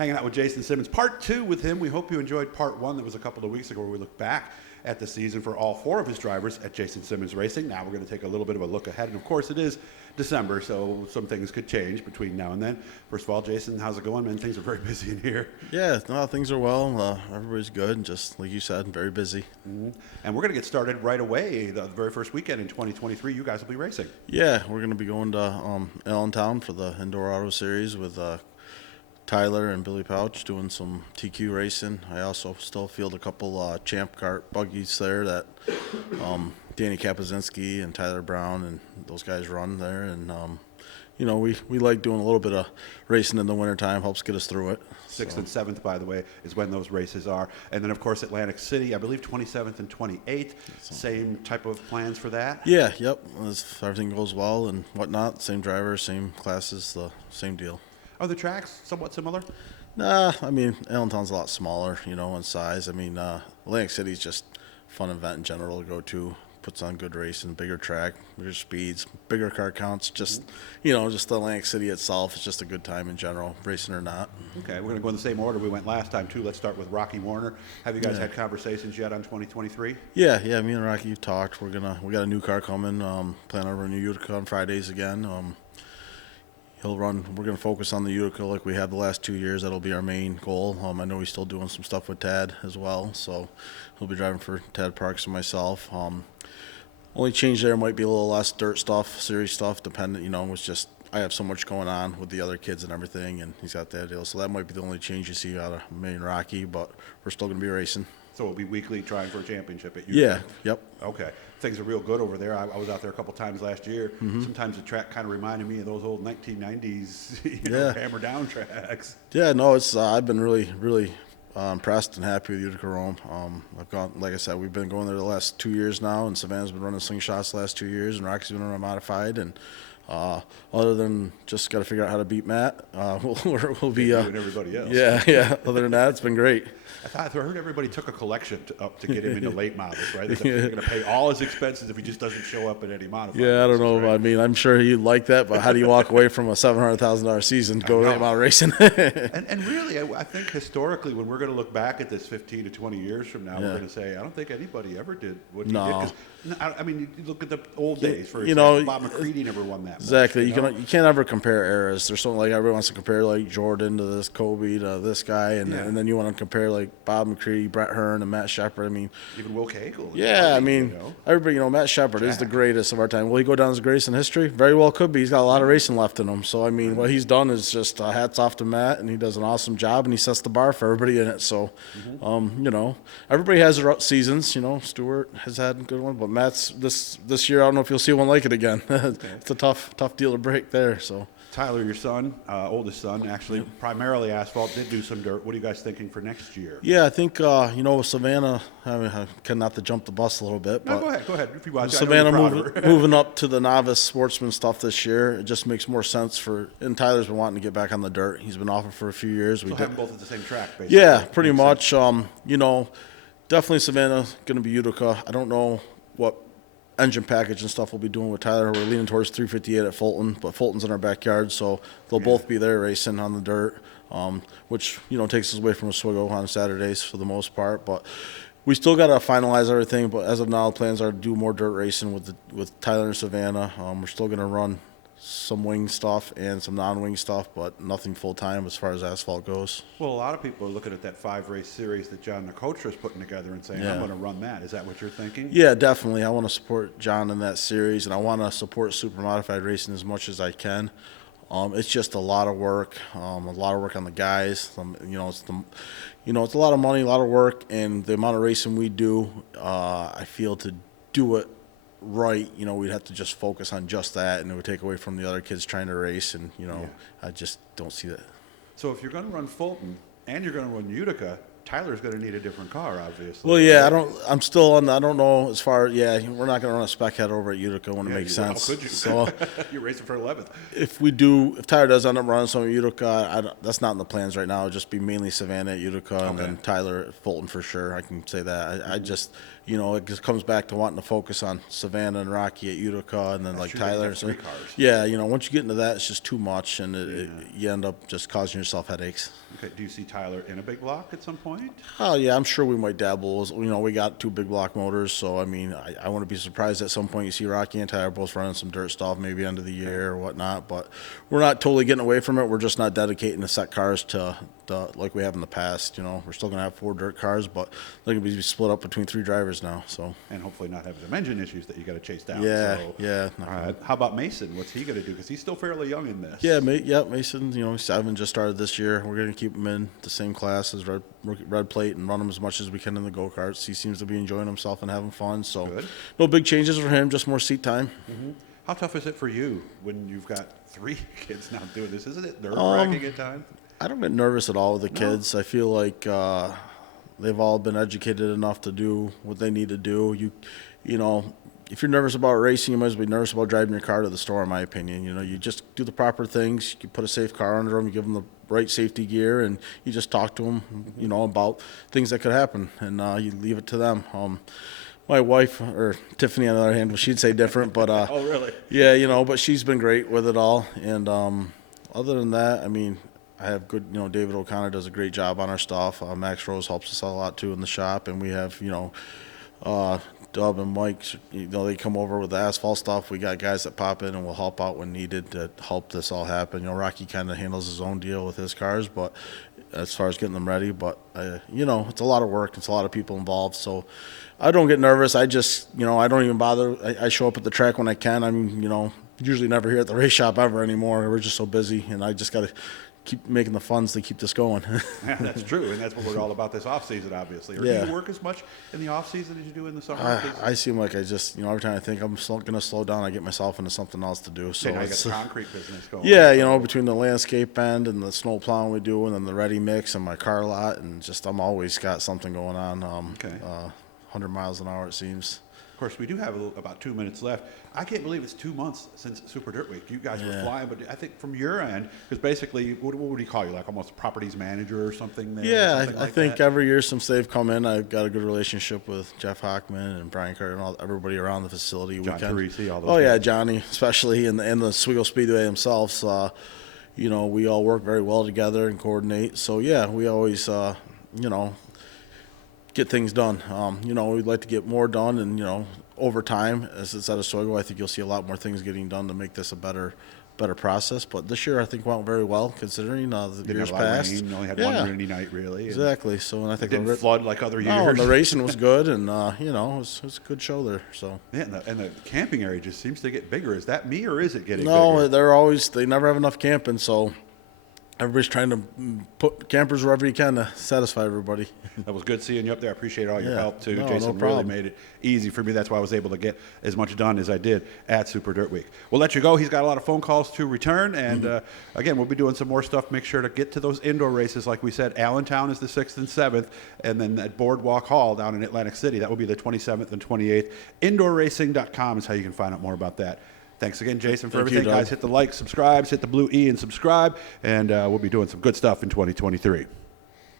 hanging out with Jason Simmons. Part 2 with him. We hope you enjoyed Part 1 that was a couple of weeks ago where we looked back at the season for all 4 of his drivers at Jason Simmons Racing. Now we're going to take a little bit of a look ahead. And, of course, it is December, so some things could change between now and then. First of all, Jason, how's it going, man? Things are very busy in here. Yeah, no, things are well. Everybody's good, and just like you said, very busy. Mm-hmm. And we're going to get started right away. The very first weekend in 2023, you guys will be racing. Yeah, we're going to be going to Allentown for the Indoor Auto Series with Tyler and Billy Pouch doing some TQ racing. I also still field a couple Champ Kart buggies there that Danny Kapazinski and Tyler Brown and those guys run there. And, we like doing a little bit of racing in the wintertime, helps get us through it. 6th and 7th, by the way, is when those races are. And then, of course, Atlantic City, I believe 27th and 28th. Same type of plans for that? Yeah, yep. If everything goes well and whatnot, same drivers, same classes, the same deal. Are the tracks somewhat similar? Nah, I mean, Allentown's a lot smaller, in size. I mean, Atlantic City's just a fun event in general to go to. Puts on good racing, bigger track, bigger speeds, bigger car counts. Just, just the Atlantic City itself is just a good time in general, racing or not. Okay, we're going to go in the same order we went last time, too. Let's start with Rocky Warner. Have you guys had conversations yet on 2023? Yeah, me and Rocky talked. We got a new car coming. Plan on running Utica on Fridays again. We're going to focus on the Utica like we have the last 2 years. That'll be our main goal. I know he's still doing some stuff with Tad as well, so he'll be driving for Tad Parks and myself. Only change there might be a little less dirt stuff, series stuff, dependent, it's just I have so much going on with the other kids and everything, and he's got that deal. So that might be the only change you see out of me and Rocky, but we're still going to be racing. So it'll be weekly trying for a championship at Utica? Yeah, yep. Okay. Things are real good over there. I was out there a couple times last year. Mm-hmm. Sometimes the track kind of reminded me of those old 1990s hammer down tracks. Yeah, no, it's I've been really, really impressed and happy with Utica Rome. I've gone, like I said, we've been going there the slast 2 years now, and Savannah's been running slingshots the last 2 years, and Rocky's been running modified, and other than just got to figure out how to beat Matt, we'll be and everybody else. Yeah. Other than that, it's been great. I heard everybody took a collection up to get him into late models, right? They're going to pay all his expenses if he just doesn't show up at any modified. Yeah, I don't know. Right? I mean, I'm sure he'd like that, but how do you walk away from a $700,000 season to go late model racing? and really, I think historically, when we're going to look back at this 15 to 20 years from now, we're going to say, I don't think anybody ever did what he did. 'Cause, I mean, you look at the old days, for example, Bob McCready never won that. Exactly. Much, you can't ever compare eras. There's something like everyone wants to compare like Jordan to this, Kobe to this guy, and then you want to compare like Bob McCready, Brett Hearn, and Matt Shepard. I mean, even Will Cagle. Yeah, I mean, everybody, Matt Shepard is the greatest of our time. Will he go down as the greatest in history? Very well could be. He's got a lot of racing left in him. So, I mean, what he's done is just hats off to Matt, and he does an awesome job, and he sets the bar for everybody in it. So, everybody has their seasons. Stewart has had a good one, but Matt's this year, I don't know if you'll see one like it again. It's a tough deal to break there. So. Tyler, your son, oldest son, actually, primarily asphalt, did do some dirt. What are you guys thinking for next year? Yeah, I think, Savannah, I not to jump the bus a little bit. But no, go ahead. If you want, Savannah moving up to the novice sportsman stuff this year, it just makes more sense and Tyler's been wanting to get back on the dirt. He's been off it for a few years. So have them both at the same track, basically. Yeah, pretty much. Definitely Savannah going to be Utica. I don't know what engine package and stuff we'll be doing with Tyler. We're leaning towards 358 at Fulton, but Fulton's in our backyard, so they'll both be there racing on the dirt, which takes us away from Oswego on Saturdays for the most part. But we still got to finalize everything. But as of now, the plans are to do more dirt racing with Tyler and Savannah. We're still going to run some wing stuff and some non-wing stuff, but nothing full-time as far as asphalt goes. Well, a lot of people are looking at that 5-race series that John Nicotra is putting together and saying, I'm going to run that. Is that what you're thinking? Yeah, definitely. I want to support John in that series, and I want to support super modified racing as much as I can. It's just a lot of work, on the guys. It's a lot of money, a lot of work, and the amount of racing we do, I feel to do it right, we'd have to just focus on just that, and it would take away from the other kids trying to race, and I just don't see that. So if you're going to run Fulton and you're going to run Utica, Tyler's going to need a different car, obviously. Well, yeah, I'm still on. I don't know as far. Yeah, we're not going to run a spec head over at Utica when it makes sense. How could you? So You're racing for 11th. if Tyler does end up running some at Utica, that's not in the plans right now. It'll just be mainly Savannah at Utica, and then Tyler at Fulton for sure. I can say that. I just, it just comes back to wanting to focus on Savannah and Rocky at Utica, and then That's like true, Tyler. have So, 3 cars. yeah, once you get into that, it's just too much, and you end up just causing yourself headaches. Okay. Do you see Tyler in a big block at some point? Oh, yeah, I'm sure we might dabble. We got 2 big block motors, so, I mean, I wouldn't be surprised at some point you see Rocky and Tyler both running some dirt stuff, maybe end of the year or whatnot, but we're not totally getting away from it. We're just not dedicating the set cars to like we have in the past. We're still going to have 4 dirt cars, but they're going to be split up between 3 drivers now, so. And hopefully not have some engine issues that you got to chase down. Yeah, so, yeah. All right. How about Mason? What's he going to do? Because he's still fairly young in this. Yeah, Mason, 7 just started this year. We're going to keep him in the same class as red plate and run him as much as we can in the go-karts. He seems to be enjoying himself and having fun, so Good. No big changes for him, just more seat time. Mm-hmm. How tough is it for you when you've got 3 kids now doing this? Isn't it nerve-wracking at times? I don't get nervous at all with the kids. I feel like they've all been educated enough to do what they need to do. If you're nervous about racing, you might as well be nervous about driving your car to the store, in my opinion. You just do the proper things. You put a safe car under them. You give them the right safety gear, and you just talk to them, about things that could happen, and you leave it to them. My wife, or Tiffany, on the other hand, well, she'd say different, but Oh, really? yeah, but she's been great with it all. And other than that, I mean, I have good, David O'Connor does a great job on our stuff. Max Rose helps us out a lot too in the shop, and we have, Dub and Mike, they come over with the asphalt stuff. We got guys that pop in and will help out when needed to help this all happen. Rocky kind of handles his own deal with his cars, but as far as getting them ready, but it's a lot of work. It's a lot of people involved, so I don't get nervous. I just, I don't even bother. I show up at the track when I can. I'm, usually never here at the race shop ever anymore. We're just so busy, and I just got to keep making the funds to keep this going. Yeah, that's true, and that's what we're all about this off season, obviously. Or Yeah. do you work as much in the off season as you do in the summer? I seem like I just, every time I think I'm going to slow down, I get myself into something else to do. So I got it's, the concrete business going. yeah, between the landscape end and the snow plowing we do, and then the ready mix and my car lot, and just I'm always got something going on. 100 miles an hour it seems. Of course, we do have about 2 minutes left. I can't believe it's 2 months since Super Dirt Week. You guys were flying, but I think from your end, because basically, what would he call you? Like almost a properties manager or something there? Yeah, something I like think that? every year since they've come in, I've got a good relationship with Jeff Hockman and Brian Carter and everybody around the facility. John Teresi, all those Oh, yeah, guys. Johnny, especially, and the Swiggle Speedway himself. So, we all work very well together and coordinate. So, yeah, we always, get things done. We'd like to get more done, and, over time, as it's at Oswego, I think you'll see a lot more things getting done to make this a better process. But this year, I think went very well considering the Didn't years have a lot of past. rain, only had Yeah. one rainy night, really. and Exactly. So, and I It think didn't flood like other years. no, and the racing was good, and it was a good show there. So. Yeah, and the camping area just seems to get bigger. Is that me, or is it getting No, bigger? they never have enough camping, so everybody's trying to put campers wherever you can to satisfy everybody. That was good seeing you up there. I appreciate all your Yeah. help, too. No, Jason no really problem. made it easy for me. That's why I was able to get as much done as I did at Super Dirt Week. We'll let you go. He's got a lot of phone calls to return. And, again, we'll be doing some more stuff. Make sure to get to those indoor races. Like we said, Allentown is the 6th and 7th. And then at Boardwalk Hall down in Atlantic City, that will be the 27th and 28th. IndoorRacing.com is how you can find out more about that. Thanks again, Jason, for Thank you, everything. Doug. Guys, hit the like, subscribe, hit the blue E and subscribe. And we'll be doing some good stuff in 2023.